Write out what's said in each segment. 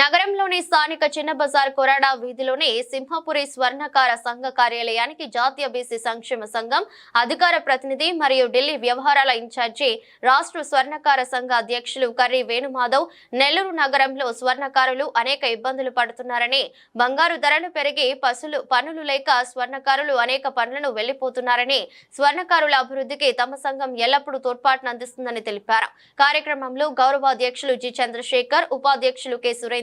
నగరంలోని స్థానిక చిన్న బజార్ కొరాడా వీధిలోని సింహపురి స్వర్ణకార సంఘ కార్యాలయానికి జాతీయ బీసీ సంక్షేమ సంఘం అధికార ప్రతినిధి మరియు ఢిల్లీ వ్యవహారాల ఇన్ఛార్జి రాష్ట్ర స్వర్ణకార సంఘ అధ్యక్షులు కర్రి వేణుమాధవ్ నెల్లూరు నగరంలో స్వర్ణకారులు అనేక ఇబ్బందులు పడుతున్నారని, బంగారు ధరలు పెరిగి పనులు లేక స్వర్ణకారులు అనేక పనులను వెళ్లిపోతున్నారని, స్వర్ణకారుల అభివృద్ధికి తమ సంఘం ఎల్లప్పుడూ తోడ్పాటును అందిస్తుందని తెలిపారు. కార్యక్రమంలో గౌరవ అధ్యక్షులు జి చంద్రశేఖర్, ఉపాధ్యక్షులు కె సురేంద్ర,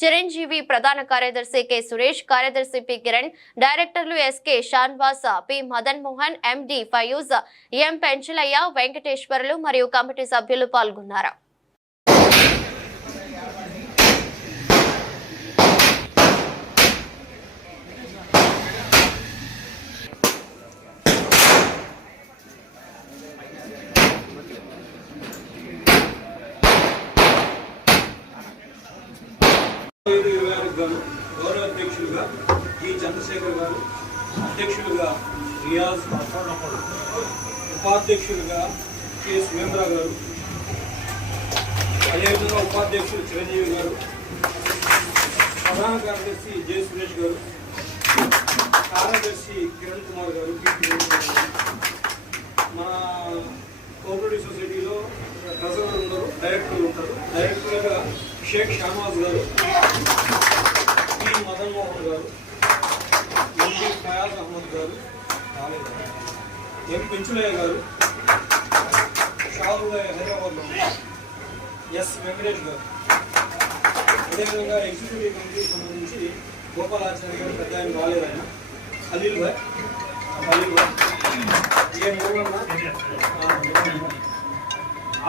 చిరంజీవి, ప్రధాన కార్యదర్శి కె సురేష్, కార్యదర్శి పి కిరణ్, డైరెక్టర్లు ఎస్కే షాన్వాస, పి మదన్ మోహన్, ఎండి ఫయూజ్, ఎం పెంచలయ్య, వెంకటేశ్వర్లు మరియు కమిటీ సభ్యులు పాల్గొన్నారు. గౌరవ అధ్యక్షులుగా జి చంద్రశేఖర్ గారు, అధ్యక్షులుగా రియాజ్, ఉపాధ్యక్షులుగా కె సురేంద్ర గారు, అదేవిధంగా ఉపాధ్యక్షులు చిరంజీవి గారు, ప్రధాన కార్యదర్శి జె సురేష్ గారు, కార్యదర్శి కిరణ్ కుమార్ గారు, మన కోఆపరేటివ్ సొసైటీలో ట్రెజరర్ ఉన్నారు, డైరెక్టర్లు ఉంటారు. డైరెక్టర్గా షేక్ షాన్వాజ్ గారు, పి మదన్ మోహన్ గారు, ఎండి ఫయాజ్ అహ్మద్ గారు, ఎం పెంచులయ్య గారు, షాహుల్ హైదరాబాద్లో ఎస్ వెంకటేష్ గారు, అదేవిధంగా ఎగ్జిక్యూటివ్ కమిటీకి సంబంధించి గోపాలాచార్య గారు, పెద్ద ఆయన రాలేదు, ఆయన ఖలీల్ భాయ్, ఏ మూలన్న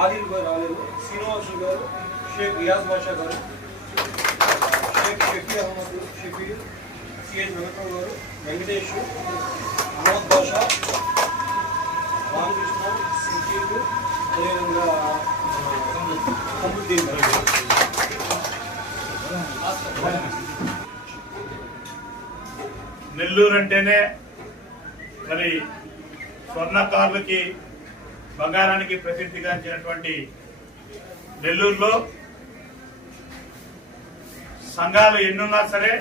ఆదిల్ భాయ్ రాలేదు, శ్రీనివాసు గారు, షేక్ రియాజ్ బాషా గారు, షేక్ షఫీ అహ్మద్, షఫీ, సిహెచ్ వెంకట్రావు గారు, వెంకటేష్, అహ్మద్ బాషా, రామకృష్ణ, సిద్దిక్, అదేవిధంగా అమరుద్దీన్ గారు. నెల్లూరు అంటేనే మరి స్వర్ణకారులకి, బంగారానికి ప్రసిద్ధిగాంచినటువంటి నెల్లూరులో సంఘాలు ఎన్నున్నా సరే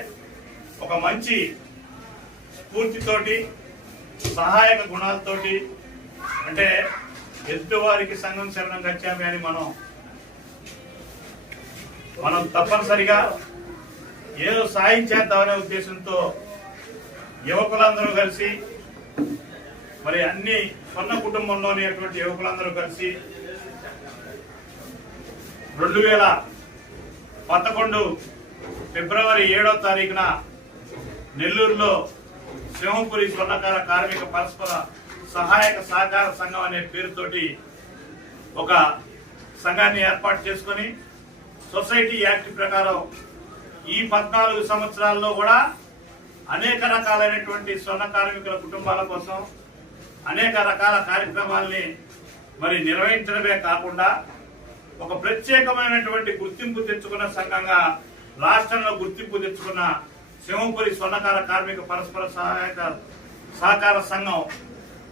ఒక మంచి స్ఫూర్తితోటి, సహాయక గుణాలతోటి, అంటే ఎదుటివారికి సంఘం శరణం గచ్చామి అని మనం తప్పనిసరిగా ఏదో సాయం చేద్దామనే ఉద్దేశంతో యువకులందరూ కలిసి, మరి అన్ని స్వర్ణ కుటుంబంలోని అటువంటి యువకులందరూ కలిసి 2011 ఫిబ్రవరి 7వ తారీఖున నెల్లూరులో సింహపురి స్వర్ణకార కార్మిక పరస్పర సహాయక సహకార సంఘం అనే పేరుతోటి ఒక సంఘాన్ని ఏర్పాటు చేసుకుని, సొసైటీ యాక్ట్ ప్రకారం ఈ 14 సంవత్సరాల్లో కూడా అనేక రకాలైనటువంటి స్వర్ణ కార్మికుల కుటుంబాల కోసం అనేక రకాల కార్యక్రమాల్ని మరి నిర్వహించడమే కాకుండా ఒక ప్రత్యేకమైనటువంటి గుర్తింపు తెచ్చుకున్న సంఘంగా రాష్ట్రంలో గుర్తింపు తెచ్చుకున్న సింహపురి స్వర్ణకార కార్మిక పరస్పర సహకార సంఘం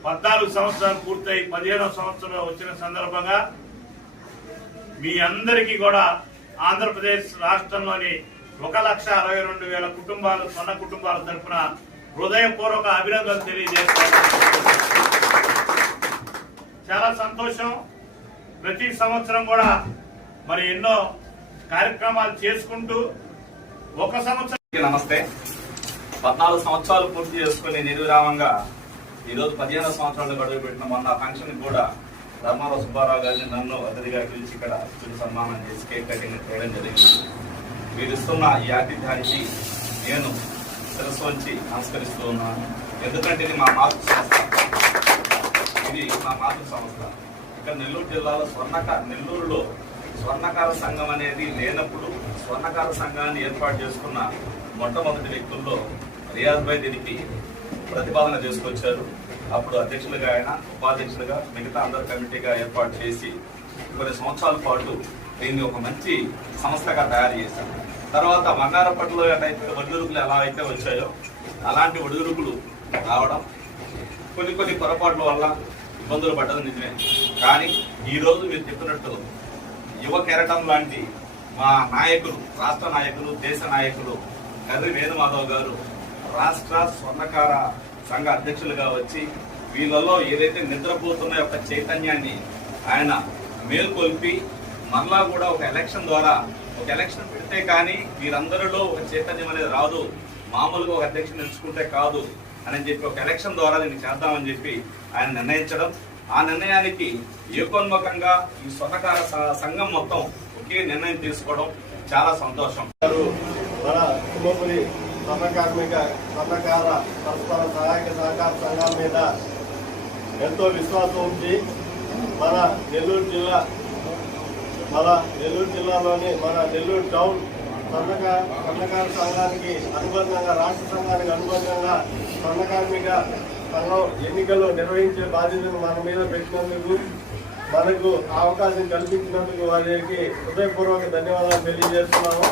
14 సంవత్సరాలు పూర్తయి 15వ సంవత్సరంలో వచ్చిన సందర్భంగా మీ అందరికీ కూడా ఆంధ్రప్రదేశ్ రాష్ట్రంలోని 1,62,000 కుటుంబాలు, స్వర్ణ కుటుంబాల తరఫున హృదయపూర్వక అభినందనలు తెలియజేస్తాను. చాలా సంతోషం. ప్రతి సంవత్సరం కూడా మరి ఎన్నో కార్యక్రమాలు చేసుకుంటూ ఒక సంవత్సరం. నమస్తే. 14 సంవత్సరాలు పూర్తి చేసుకుని నిర్విరామంగా ఈరోజు 15వ సంవత్సరాలు గడువు పెట్టిన మొన్న ఫంక్షన్ కూడా ధర్మారావు సుబ్బారావు గారిని నన్ను అతిథిగా పిలిచి ఇక్కడ తుది సన్మానం చేసి కేక్ కటింగ్ చేయడం జరిగింది. మీరు ఇస్తున్న ఈ ఆతిథ్యానికి నేను శిరస్సు వంచి నమస్కరిస్తూ ఉన్నాను. ఎందుకంటే ఇది మా మాతృ సంస్థ. ఇక్కడ నెల్లూరు జిల్లాలో నెల్లూరులో స్వర్ణకార సంఘం అనేది లేనప్పుడు స్వర్ణకార సంఘాన్ని ఏర్పాటు చేసుకున్న మొట్టమొదటి వ్యక్తుల్లో రియాజ్ భాయ్ దీనికి ప్రతిపాదన చేసుకొచ్చారు. అప్పుడు అధ్యక్షులుగా ఆయన, ఉపాధ్యక్షులుగా మిగతా అందరు కమిటీగా ఏర్పాటు చేసి కొన్ని సంవత్సరాల పాటు దీన్ని ఒక మంచి సంస్థగా తయారు చేశారు. తర్వాత బంగారపట్టులో ఎలాంటి ఒడిదుడుకులు ఎలా అయితే వచ్చాయో అలాంటి ఒడిదుడుకులు రావడం, కొన్ని పొరపాట్ల వల్ల ఇబ్బందులు పడ్డది నిజమే. కానీ ఈరోజు మీరు చెప్పినట్టు యువ కెరటం లాంటి మా నాయకులు, రాష్ట్ర నాయకులు, దేశ నాయకులు కర్రి వేణుమాధవ్ గారు రాష్ట్ర స్వర్ణకార సంఘ అధ్యక్షులుగా వచ్చి వీళ్ళలో ఏదైతే నిద్రపోతున్న యొక్క చైతన్యాన్ని ఆయన మేల్కొల్పి మరలా కూడా ఒక ఎలక్షన్ ద్వారా ఒక ఎలక్షన్ పెడితే కానీ వీరందరిలో ఒక చైతన్యం అనేది రాదు, మామూలుగా ఒక అధ్యక్షుని ఎంచుకుంటే కాదు అని చెప్పి ఒక ఎలక్షన్ ద్వారా దీన్ని చేద్దామని చెప్పి ఆయన నిర్ణయించడం, ఆ నిర్ణయానికి ఏకోన్ముఖంగా ఈ స్వర్ణకార సంఘం మొత్తం ఒకే నిర్ణయం తీసుకోవడం చాలా సంతోషం. మన సింహపురి స్వర్ణకార పరస్పర సహాయక సహకార సంఘాల మీద ఎంతో విశ్వాసం ఉంచి మన నెల్లూరు జిల్లాలోని మన నెల్లూరు టౌన్ స్వర్ణకార సంఘానికి అనుబంధంగా, రాష్ట్ర సంఘానికి అనుబంధంగా స్వర్ణ కార్మిక సంఘం ఎన్నికలు నిర్వహించే బాధ్యతను మన మీద పెట్టినందుకు, మనకు అవకాశం కల్పించినందుకు వారికి హృదయపూర్వక ధన్యవాదాలు తెలియజేస్తున్నాము.